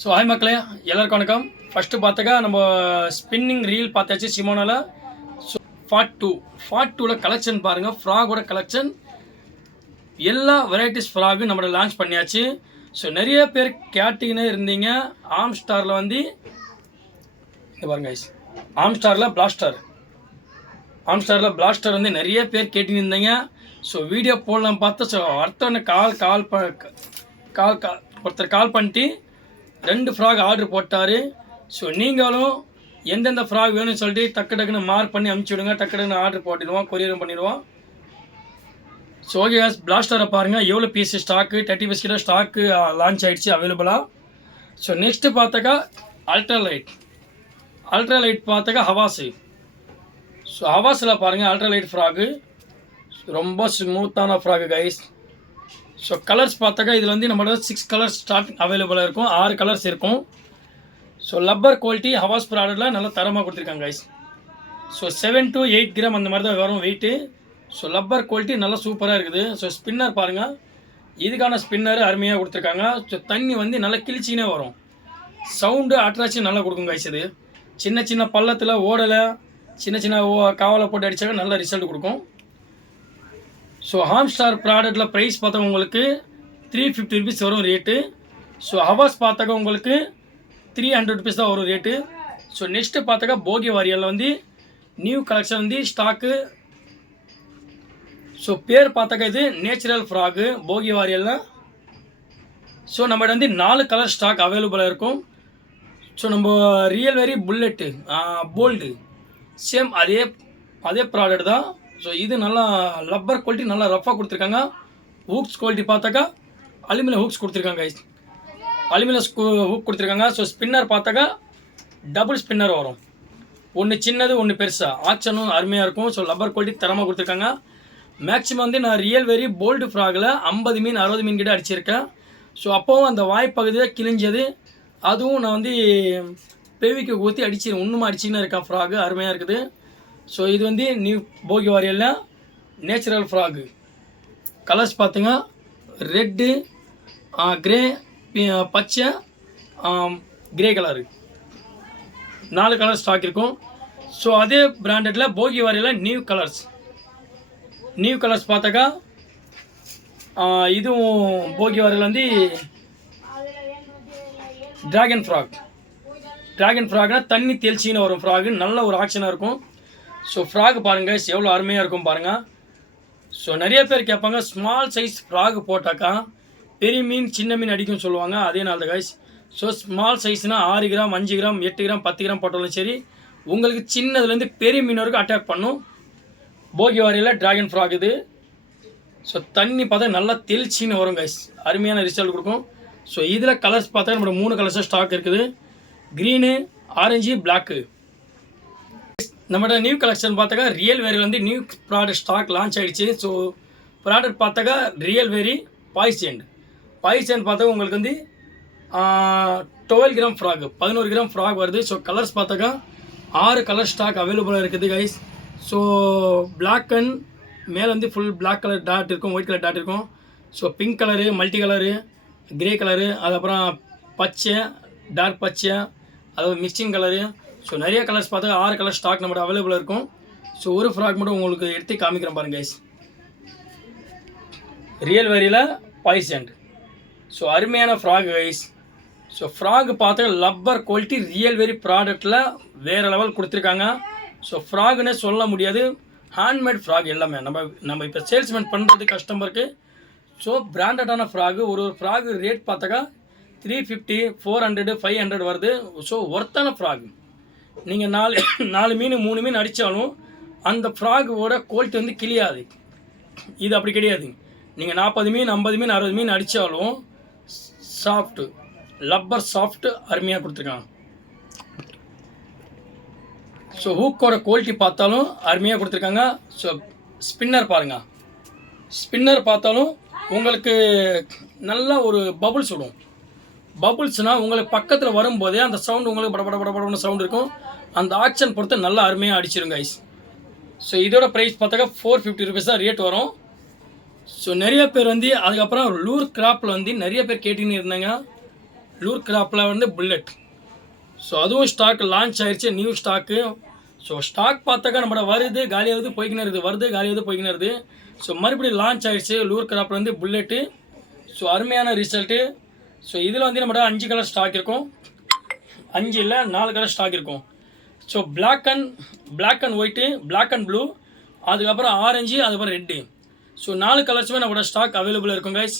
So hi மக்களே, எல்லாருக்கும் வணக்கம். ஃபஸ்ட்டு பார்த்தாக்கா நம்ம ஸ்பின்னிங் ரீல் பார்த்தாச்சு சிமோனாவில். ஸோ ஃபார்ட் டூவில் கலெக்ஷன் பாருங்கள். ஃப்ராகோட கலெக்ஷன் எல்லா வெரைட்டிஸ் ஃப்ராகும் நம்மளோட லான்ச் பண்ணியாச்சு. ஸோ நிறைய பேர் கேட்டிங்கன்னு இருந்தீங்க. ஆம்ஸ்டாரில் வந்து இங்கே பாருங்க ஐஸ், ஆம்ஸ்டாரில் பிளாஸ்டர் வந்து நிறைய பேர் கேட்டின்னு இருந்தீங்க. ஸோ வீடியோ போடலாம் பார்த்தா ஸோ அடுத்தவொன்னே ஒருத்தர் கால் பண்ணிட்டு 2 ஃப்ராக் ஆர்டர் போட்டார். ஸோ நீங்களும் எந்தெந்த ஃப்ராக் வேணும்னு சொல்லிட்டு டக்குன்னு மார்க் பண்ணி அனுப்பிச்சி விடுங்க. டக்குன்னு ஆர்டர் போட்டுடுவோம், கொரியரும் பண்ணிடுவோம். ஸோ ஓகே கேஸ், பிளாஸ்டரை பாருங்கள் எவ்வளோ பீஸ் ஸ்டாக்கு 30 பீஸ் கிட்ட ஸ்டாக்கு லான்ச் ஆகிடுச்சு அவைலபிளாக. ஸோ நெக்ஸ்ட்டு பார்த்தாக்கா அல்ட்ராலைட் பார்த்தாக்கா ஹவாஸு. ஸோ ஹவாஸில் பாருங்கள் அல்ட்ராலைட் ஃப்ராகு ரொம்ப ஸ்மூத்தான ஃப்ராகு கைஸ். ஸோ கலர்ஸ் பார்த்தாக்கா இதில் வந்து நம்மளோட 6 கலர்ஸ் ஸ்டார்ட் அவைலபிளாக இருக்கும், 6 கலர்ஸ் இருக்கும். ஸோ லப்பர் குவாலிட்டி ஹவாஸ் ப்ராடக்டில் நல்லா தரமாக கொடுத்துருக்காங்க கைஸ். ஸோ 7 to 8 கிராம் அந்த மாதிரி தான் வரும் வெயிட்டு. ஸோ லப்பர் குவாலிட்டி நல்லா சூப்பராக இருக்குது. ஸோ ஸ்பின்னர் பாருங்கள், இதுக்கான ஸ்பின்னர் அருமையாக கொடுத்துருக்காங்க. ஸோ தண்ணி வந்து நல்லா கிழிச்சினே வரும், சவுண்டு அட்ராக்ஷன் நல்லா கொடுக்கும் கைஸ். இது சின்ன பள்ளத்தில் ஓடலை, சின்ன காவலை போட்டு அடித்தாக்க நல்ல ரிசல்ட் கொடுக்கும். ஸோ ஹாம்ஸ்டார் ப்ராடக்டில் ப்ரைஸ் பார்த்தா உங்களுக்கு 350 ருபீஸ் வரும் ரேட்டு. ஸோ ஹவாஸ் பார்த்தாக்க உங்களுக்கு 300 ருபீஸ் தான் வரும் ரேட்டு. ஸோ நெக்ஸ்ட்டு பார்த்தாக்கா போகி வாரியலில் வந்து நியூ கலெக்ஷன் வந்து ஸ்டாக்கு. ஸோ பேர் பார்த்தாக்கா இது நேச்சுரல் ஃப்ராகு போகி வாரியலில். ஸோ நம்மகிட்ட வந்து 4 கலர் ஸ்டாக் அவைலபிளாக இருக்கும். ஸோ நம்ம real very bullet bold same அதே ப்ராடக்ட் தான். ஸோ இது நல்லா லப்பர் குவாலிட்டி நல்லா ரஃப்பாக கொடுத்துருக்காங்க. ஹூக்ஸ் குவாலிட்டி பார்த்தாக்கா அலுமினியம் ஹூக்ஸ் கொடுத்துருக்காங்க, அலுமினியம் ஹூக் கொடுத்துருக்காங்க. ஸோ ஸ்பின்னர் பார்த்தாக்கா டபுள் ஸ்பின்னர் வரும், ஒன்று சின்னது ஒன்று பெருசாக, ஆக்ஷனும் அருமையாக இருக்கும். ஸோ லப்பர் குவாலிட்டி தரமாக கொடுத்துருக்காங்க. மேக்ஸிமம் வந்து நான் ரியல் வெரி போல்டு ஃப்ராகில் 50 மீன் 60 மீன் கிட்ட அடிச்சிருக்கேன். ஸோ அப்போவும் அந்த வாய்ப்பகுதியாக கிழிஞ்சது, அதுவும் நான் வந்து பெவிக்கு ஊற்றி இன்னும் அடிச்சுன்னு இருக்கேன். ஃப்ராகு அருமையாக இருக்குது. ஸோ இது வந்து நியூ போகி வாரியலில் நேச்சுரல் ஃப்ராகு. கலர்ஸ் பார்த்துங்க, ரெட்டு, கிரே, பச்சை, கிரே கலரு, 4 கலர் ஸ்டாக் இருக்கும். ஸோ அதே பிராண்டடில் போகி வாரியலில் நியூ கலர்ஸ் பார்த்தாக்கா இதுவும் போகி வாரியல் வந்து ட்ராகன் ஃப்ராக்னா தண்ணி தெளிச்சின்னு வரும் ஃப்ராகு, நல்ல ஒரு ஆக்ஷனாக இருக்கும். ஸோ ஃப்ராக் பாருங்கள் எவ்வளோ அருமையாக இருக்கும் பாருங்கள். ஸோ நிறைய பேர் கேட்பாங்க ஸ்மால் சைஸ் ஃப்ராக் போட்டாக்கா பெரிய மீன் சின்ன மீன் அடிக்கும்னு சொல்லுவாங்க, அதே நாள் தான் கைஸ். ஸோ ஸ்மால் சைஸ்னால் 6 கிராம் 5 கிராம் 8 கிராம் 10 கிராம் போட்டாலும் சரி, உங்களுக்கு சின்னதுலேருந்து பெரிய மீன் வரைக்கும் அட்டாக் பண்ணும். போகி வாரியில் ட்ராகன் ஃப்ராக் இது. ஸோ தண்ணி பார்த்தா நல்லா தெளிச்சின்னு வரும் கைஸ், அருமையான ரிசல்ட் கொடுக்கும். ஸோ இதில் கலர்ஸ் பார்த்தா நம்மளோட 3 கலர்ஸாக ஸ்டாக் இருக்குது, க்ரீனு, ஆரஞ்சு, பிளாக்கு. நம்மளோட நியூ கலெக்ஷன் பார்த்தாக்கா ரியல் வேரி வந்து நியூ ப்ராடக்ட் ஸ்டாக் லான்ச் ஆகிடுச்சு. ஸோ ப்ராடக்ட் பார்த்தாக்கா ரியல் வேரி பாய்சென்ட் பார்த்தாக்கா உங்களுக்கு வந்து 12 கிராம் ஃப்ராக் 11 கிராம் ஃப்ராக் வருது. ஸோ கலர்ஸ் பார்த்தாக்கா 6 கலர் ஸ்டாக் அவைலபிளாக இருக்குது கைஸ். ஸோ பிளாக் அண்ட் மேலே வந்து ஃபுல் பிளாக் கலர் டாட் இருக்கும், ஒயிட் கலர் டாட் இருக்கும். So pink colour, multi colour, grey colour, அதுக்கப்புறம் பச்சை, டார்க் பச்சை, அதாவது மிக்சிங் கலரு. ஸோ நிறைய கலர்ஸ் பார்த்தா 6 கலர் ஸ்டாக் நம்மளோட அவைலபிளாக இருக்கும். ஸோ ஒரு ஃப்ராக் மட்டும் உங்களுக்கு எடுத்து காமிக்கிறேன் பாருங்க கைஸ். ரியல் வேரியில் பாய்சென்ட். ஸோ அருமையான ஃப்ராக் கைஸ். ஸோ ஃப்ராக் பார்த்தா லப்பர் குவாலிட்டி ரியல் வெரி ப்ராடக்டில் வேறு லெவல் கொடுத்துருக்காங்க. ஸோ ஃப்ராக்னே சொல்ல முடியாது, ஹேண்ட்மேட் ஃப்ராக் எல்லாமே நம்ம இப்போ சேல்ஸ்மேன் பண்ணுறது கஸ்டமருக்கு. ஸோ பிராண்டடான ஃப்ராகு ஒரு ஃப்ராகு ரேட் பார்த்தாக்கா 350, 400, 500 வருது. ஸோ ஒர்த்தான ஃப்ராக். நீங்கள் 4 மீன் 3 மீன் அடித்தாலும் அந்த ஃப்ராகோட குவாலிட்டி வந்து கிளியாது. இது அப்படி கிடையாது. நீங்கள் 40 மீன் 50 மீன் 60 மீன் அடித்தாலும் சாஃப்ட்டு லப்பர் சாஃப்ட்டு அருமையாக கொடுத்துருக்காங்க. ஸோ ஹூக்கோட குவாலிட்டி பார்த்தாலும் அருமையாக கொடுத்துருக்காங்க. ஸோ ஸ்பின்னர் பாருங்கள், ஸ்பின்னர் பார்த்தாலும் உங்களுக்கு நல்லா ஒரு பபுள்ஸ் விடும். பபுள்ஸ்னால் உங்களுக்கு பக்கத்தில் வரும்போதே அந்த சவுண்டு உங்களுக்கு படபடன்னு சவுண்ட் இருக்கும். அந்த ஆக்ஷன் பொறுத்து நல்லா அருமையாக அடிச்சிருங்க ஐஸ். ஸோ இதோட ப்ரைஸ் பார்த்தாக்கா 450 ருபீஸ் தான் ரேட் வரும். ஸோ நிறைய பேர் வந்து அதுக்கப்புறம் லூர் கிராப்பில் வந்து நிறைய பேர் கேட்டுன்னு இருந்தாங்க. லூர் கிராப்பில் வந்து புல்லட். ஸோ அதுவும் ஸ்டாக் லான்ச் ஆயிடுச்சு, நியூ ஸ்டாக்கு. ஸோ ஸ்டாக் பார்த்தாக்கா நம்மளோட வருது காலியாகுது போய்க்கினே இருக்குது, வருது காலியாகுது போய்க்கினே இருக்குது. ஸோ மறுபடியும் லான்ச் ஆயிடுச்சு லூர் கிராப்பில் வந்து புல்லெட்டு. ஸோ அருமையான ரிசல்ட்டு. ஸோ இதில் வந்து நம்மளோட 5 கலர் ஸ்டாக் இருக்கும், 5 இல்லை 4 கலர் ஸ்டாக் இருக்கும். So black and white, black and blue, அதுக்கப்புறம் ஆரஞ்சு, அதுக்கப்புறம் ரெட்டு. ஸோ 4 கலர்ஸுமே நம்மளோட ஸ்டாக் அவைலபிளாக இருக்கும் கைஸ்.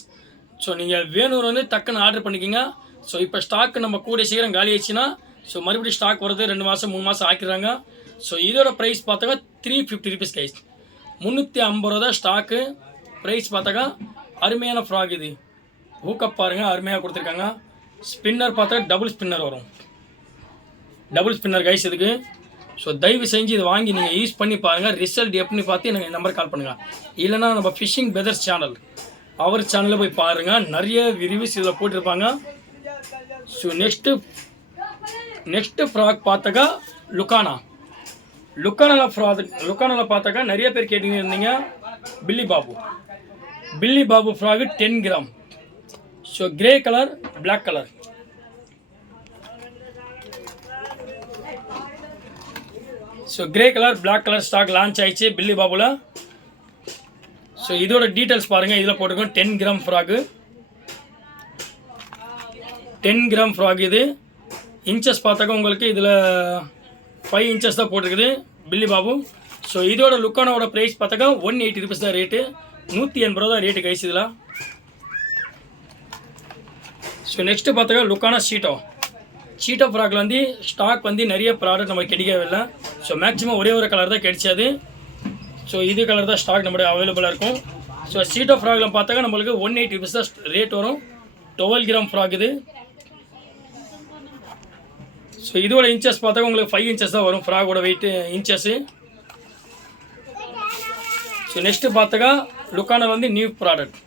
ஸோ நீங்கள் வேணும் வந்து டக்குன்னு ஆர்டர் பண்ணிக்கோங்க. ஸோ இப்போ ஸ்டாக்கு நம்ம கூட சீக்கிரம் காலி ஆயிடுச்சுன்னா ஸோ மறுபடியும் ஸ்டாக் வருது 2 மாதம் 3 மாதம் ஆக்கிடுறாங்க. ஸோ இதோட ப்ரைஸ் பார்த்தாக்கா 350 rupees கைஸ், 350 ரூபா தான் ஸ்டாக்கு. ப்ரைஸ் பார்த்தாக்கா அருமையான ஃப்ராக். இது ஹூக்கப் பாருங்கள் அருமையாக கொடுத்துருக்காங்க. ஸ்பின்னர் பார்த்தா டபுள் ஸ்பின்னர் வரும், டபுள் ஸ்பின்னர் கைஸ் இதுக்கு. ஸோ தயவு செஞ்சு இது வாங்கி நீங்கள் யூஸ் பண்ணி பாருங்கள், ரிசல்ட் எப்படின்னு பார்த்து எனக்கு நம்பர் கால் பண்ணுங்கள். இல்லைனா நம்ம ஃபிஷிங் பிரதர்ஸ் சேனல், அவர் சேனலில் போய் பாருங்கள், நிறைய ரிவ்யூஸ் இதில் போட்டிருப்பாங்க. ஸோ நெக்ஸ்ட்டு ஃப்ராக் பார்த்தாக்கா லுக்கானாவில் பார்த்தாக்கா நிறைய பேர் கேட்டீங்க இருந்தீங்க. பில்லி பாபு frog 10 gram. So grey colour, black colour. So grey colour, black colour stock launch ஆயிடுச்சு பில்லி பாபுவில். ஸோ இதோட டீட்டெயில்ஸ் பாருங்கள், இதில் போட்டிருக்கோம் 10 கிராம் ஃப்ராகு, 10 கிராம் ஃப்ராக். இது இன்ச்சஸ் பார்த்தாக்கா உங்களுக்கு இதில் 5 inches தான் போட்டிருக்குது பில்லி பாபு. ஸோ இதோட லுக்கானோட ப்ரைஸ் பார்த்தாக்கா 180 rupees தான் ரேட்டு, 180 ரூபா தான் ரேட்டு கைஸ் இதில். ஸோ நெக்ஸ்ட்டு பார்த்தாக்கா லுக்கானா சீட்டோ ஃப்ராகில் வந்து ஸ்டாக் வந்து நிறைய ப்ராடக்ட் நமக்கு கிடைக்கவில்லை. ஸோ மேக்ஸிமம் ஒரே ஒரு கலர் தான் கிடைச்சது. ஸோ இது கலர் தான் ஸ்டாக் நம்மளுடைய அவைலபிளாக இருக்கும். ஸோ சீட்டோ ஃப்ராகில் பார்த்தாக்கா நம்மளுக்கு 180 rupees தான் ரேட் வரும். 12 கிராம் ஃப்ராக் இது. ஸோ இதோட இன்ச்சஸ் பார்த்தாக்கா உங்களுக்கு 5 inches தான் வரும் ஃப்ராகோட வெயிட்டு இன்ச்சஸ்ஸு. ஸோ நெக்ஸ்ட்டு பார்த்தாக்கா லுக்கானா வந்து நியூ ப்ராடக்ட்.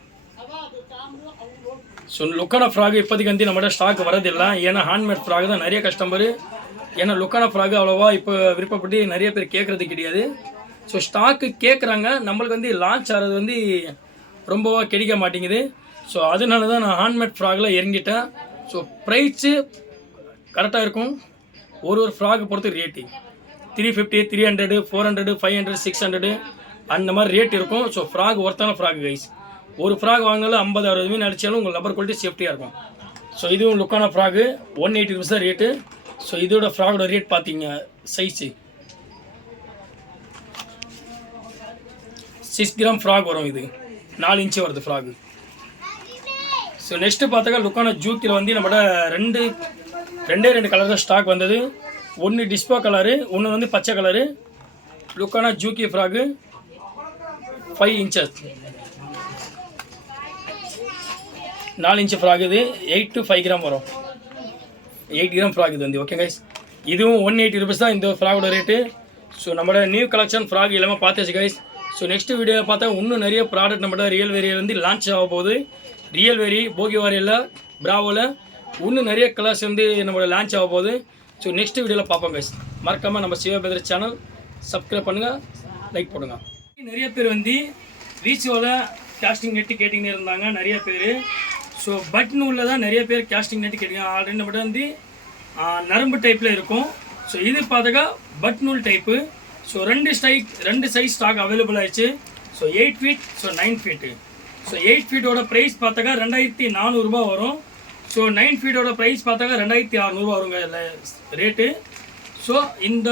ஸோ லுக்கானா ஃப்ராக் இப்போதைக்கு வந்து நம்மளோட ஸ்டாக் வரதில்லை, ஏன்னா ஹேண்ட்மேட் ஃப்ராக் தான் நிறைய கஸ்டமரு. ஏன்னா லுக்கானா ஃப்ராக் அவ்வளோவா இப்போ விருப்பப்பட்டு நிறைய பேர் கேட்குறது கிடையாது. ஸோ ஸ்டாக்கு கேட்குறாங்க, நம்மளுக்கு வந்து லான்ச் ஆகிறது வந்து ரொம்பவா கிடைக்க மாட்டேங்குது. ஸோ அதனால தான் நான் ஹேண்ட்மேட் ஃப்ராகில் இறங்கிட்டேன். ஸோ ப்ரைஸு கரெக்டாக இருக்கும், ஒரு ஃப்ராக் பொறுத்து ரேட்டு 350, 300, 400, 500, 600 அந்த மாதிரி ரேட் இருக்கும். ஸோ ஃப்ராக் ஒர்த்தான ஃப்ராக் கைஸ். ஒரு ஃப்ராக் வாங்கினாலும் 50-60 மீன் அடித்தாலும் உங்கள் லப்பர் குவாலிட்டி சேஃப்டியாக இருக்கும். ஸோ இதுவும் லுக்கான ஃப்ராகு 180 rupees தான் ரேட்டு. ஸோ இதோட ஃப்ராகோட ரேட் பார்த்தீங்க சைஸு 6 கிராம் ஃப்ராக் வரும். இது 4 inch வருது ஃப்ராகு. ஸோ நெக்ஸ்ட்டு பார்த்தாக்கா லுக்கான ஜூக்கில் வந்து நம்மளோட ரெண்டு கலர் தான் ஸ்டாக் வந்தது. ஒன்று டிஸ்போ கலரு, ஒன்று வந்து பச்சை கலரு. லுக்கானா ஜூக்கி ஃப்ராகு 5 inches, 4 inch ஃப்ராக். இது 8 to 5 கிராம் வரும், 8 கிராம் ஃப்ராக் இது வந்து. ஓகே கைஸ், இதுவும் 180 rupees தான் இந்த ஃப்ராகோட ரேட்டு. ஸோ நம்மளோட நியூ கலெக்ஷன் ஃப்ராக் எல்லாமே பார்த்தாச்சு கைஸ். ஸோ நெக்ஸ்ட் வீடியோவில் பார்த்தா இன்னும் நிறைய ப்ராடக்ட் நம்மளோட ரியல் வேரியில் வந்து லான்ச் ஆக போகுது. ரியல் வேரி, போகிவாரியில், பிராவோவில் இன்னும் நிறைய கலர்ஸ் வந்து நம்மளோட லான்ச் ஆக போகுது. ஸோ நெக்ஸ்ட் வீடியோவில் பார்ப்போம் கைஸ். மறக்காமல் நம்ம சிவா பிரதர்ஸ் சேனல் சப்ஸ்கிரைப் பண்ணுங்கள், லைக் போடுங்க. நிறைய பேர் வந்து ரீச்சோவில் கேஸ்டிங் நெட்டு கேட்டிங்கன்னு இருந்தாங்க நிறைய பேர். ஸோ பட் நூலில் தான் நிறைய பேர் கேஸ்டிங் நெட்டு கேட்டிங்க. ஆல்ரெடி நம்மகிட்ட வந்து நரம்பு டைப்பில் இருக்கும். ஸோ இது பார்த்தாக்கா பட் நூல் டைப்பு. ஸோ ரெண்டு சைஸ் ஸ்டாக் அவைலபிள் ஆயிடுச்சு. So 8 feet, so 9 feet. So 8 feetோட ப்ரைஸ் பார்த்தாக்கா 2400 ரூபா வரும். ஸோ 9 feetோட ப்ரைஸ் பார்த்தாக்கா 2600 வருங்க ரேட்டு. ஸோ இந்த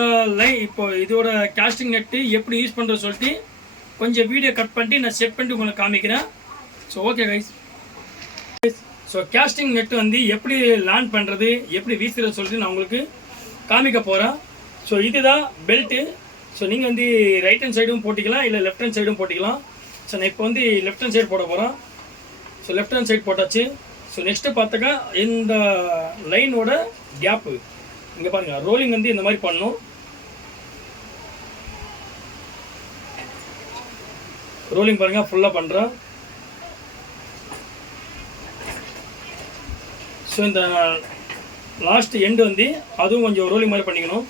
இப்போ இதோட கேஸ்டிங் நெட்டு எப்படி யூஸ் பண்ணுறது சொல்லிட்டு கொஞ்சம் வீடியோ கட் பண்ணிட்டு நான் செட் பண்ணிட்டு உங்களுக்கு காமிக்கிறேன். So okay guys. So casting net வந்து எப்படி லேண்ட் பண்ணுறது, எப்படி வீசுறது சொல்லிட்டு நான் உங்களுக்கு காமிக்க போகிறேன். ஸோ இதுதான் பெல்ட்டு. ஸோ நீங்கள் வந்து ரைட் ஹேண்ட் சைடும் போட்டிக்கலாம், இல்லை லெஃப்ட் ஹேண்ட் சைடும் போட்டிக்கலாம். ஸோ நான் இப்போ வந்து லெஃப்ட் ஹேண்ட் சைடு போட போகிறேன். ஸோ லெஃப்ட் ஹேண்ட் சைடு போட்டாச்சு. ஸோ நெக்ஸ்ட்டு பார்த்தாக்கா இந்த லைனோட கேப்பு இங்கே பாருங்கள், ரோலிங் வந்து இந்த மாதிரி பண்ணணும். ரோலிங் பாருங்கள், ஃபுல்லாக பண்ணுறேன். ஸோ இந்த லாஸ்ட் எண்டு வந்து அதுவும் கொஞ்சம் ரோலிங் மாதிரி பண்ணிக்கணும்.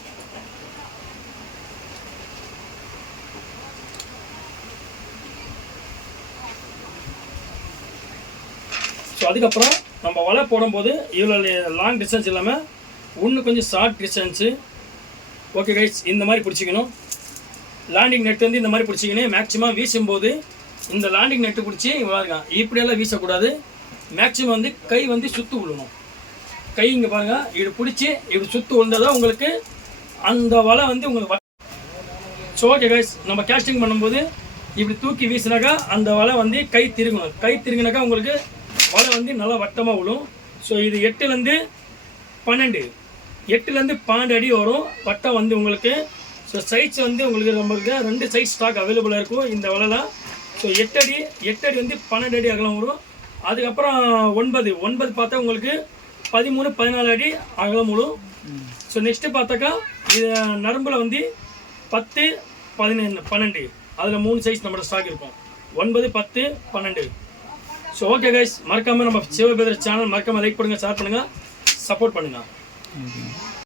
ஸோ அதுக்கப்புறம் நம்ம வலை போடும்போது இவ்வளோ லாங் டிஸ்டன்ஸ் இல்லாமல் இன்னும் கொஞ்சம் ஷார்ட் டிஸ்டன்ஸு. ஓகே கைஸ், இந்த மாதிரி பிடிச்சிக்கணும். லேண்டிங் நெட் வந்து இந்த மாதிரி பிடிச்சிக்கணும். மேக்ஸிமம் வீசும்போது இந்த லேண்டிங் நெட்டு பிடிச்சி பாருங்க, இப்படியெல்லாம் வீசக்கூடாது. மேக்ஸிமம் வந்து கை வந்து சுற்று விழணும். கை இங்கே பாருங்கள், இப்படி பிடிச்சி இப்படி சுற்று விழுந்தாதான் உங்களுக்கு அந்த வலை வந்து உங்களுக்கு. ஸோ ஓகே கைஸ், நம்ம கேஸ்டிங் பண்ணும்போது இப்படி தூக்கி வீசினாக்கா அந்த வலை வந்து கை திருகணும். கை திருகினாக்கா உங்களுக்கு வலை வந்து நல்லா வட்டமாக விழும். ஸோ இது 8லேருந்து 12 அடி வரும் வட்டம் வந்து உங்களுக்கு. ஸோ சைஸ் வந்து உங்களுக்கு நம்மளுக்கு 2 சைஸ் ஸ்டாக் அவைலபிளாக இருக்கும் இந்த வலைலாம். ஸோ 8 அடி வந்து 12 அடி அகலம் வரும். அதுக்கப்புறம் 9 பார்த்தா உங்களுக்கு 13, 14 அடி அகலம் விழும். ஸோ நெக்ஸ்ட்டு பார்த்தாக்கா இது நரம்பில் வந்து 10, 11, 12 அதில் 3 சைஸ் நம்மளோட ஸ்டாக் இருக்கும். 9, 10, 12. ஸோ ஓகே கைஸ், மறக்காமல் நம்ம சிவா பிரதர்ஸ் சேனல் மறக்காமல் லைக் பண்ணுங்கள், ஷேர் பண்ணுங்கள், சப்போர்ட் பண்ணுங்கள்.